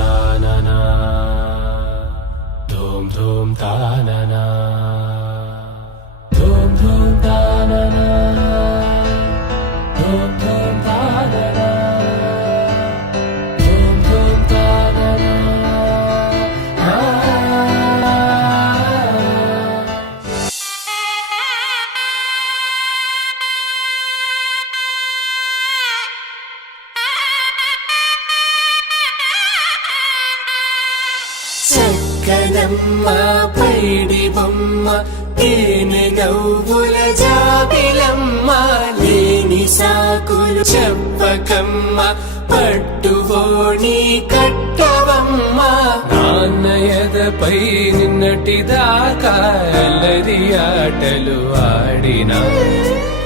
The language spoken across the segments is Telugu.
తాననా ధూమ్ ధూమ్ తాననా ధూమ్ ధూమ్ తాననా ధూమ్ ధూమ్ తాననా ధూమ్ ధూమ్ తాననా చక్కనమ్మ పైడి బొమ్మ తేనె నవ్వుల జాబిలమ్మ లేని సాకులు చెప్పకమ్మ పట్టువోణి కట్టవమ్మ నాన్నయదపై నిన్నటిదాకా అల్లరి ఆటలు ఆడినా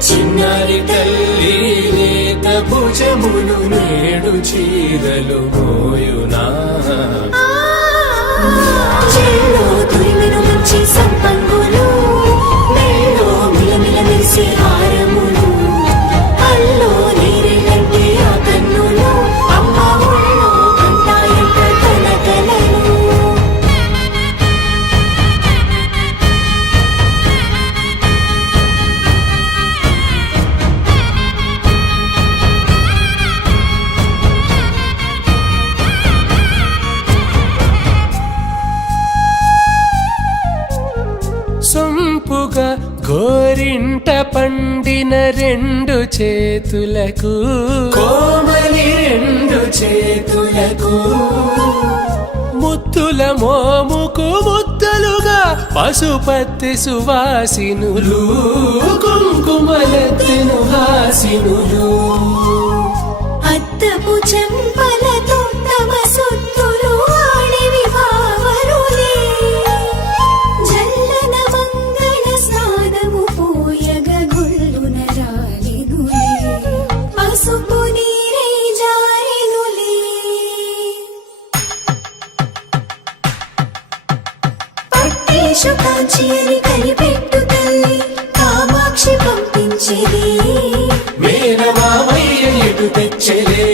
చిన్నారి తల్లి లేత భుజములు నేడు చీరలు మోయునా చెల్లో తురిమెను మంచి సంపంగులు మెల్లో మిలమిల మెరిసే హారములు అల్లో నీరెళ్ళంటే ఆ కన్నులు అమ్మ ఒళ్ళో కంటాయంట తన కలలు సొంపుగా గోరింట పండిన రెండు చేతులకు కోమలి రెండు చేతులకు ముత్తుల మోముకు ముద్దలుగా పసుపత్తి సువాసినులు కుంకుమలెత్తెను హాసినులు అద్దపు చెంపలతో తమ సొత్తులు ఆడివి బావరులే జల్లన మంగళ స్నానము పోయగ గొల్లున రాలినులే పసుపు నీరై జారినులే పట్టేశు కాంచి అని కనిపెట్టు తల్లి కామాక్షి పంపించిది మేనమామయ్య ఎటు తెచ్చలే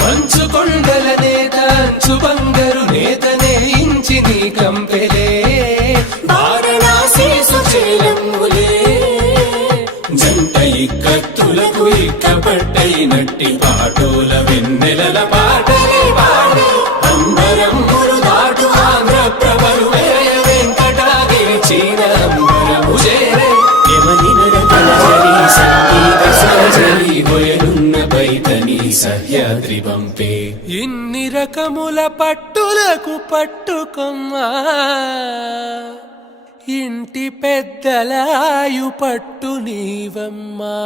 మంచు కొండల నేత అంచు బంగారు నేతనే ఇంచి నీ కంపెలే వారణాసి సుచేలమ్ములే జంట ఇక్కత్తులకు ఇక్కపట్టైనట్టి పాటోల వెన్నెలల పాటలే పాడే అంబరమ్ములు దాటు ఆంధ్ర ప్రభలు వేయ వెంకటాగిరి చీన అంబరము చేరే సహ్యాద్రి పంపే ఇన్ని రకముల పట్టులకు పట్టుకొమ్మా ఇంటి పెద్దలాయు పట్టు నీవమ్మా.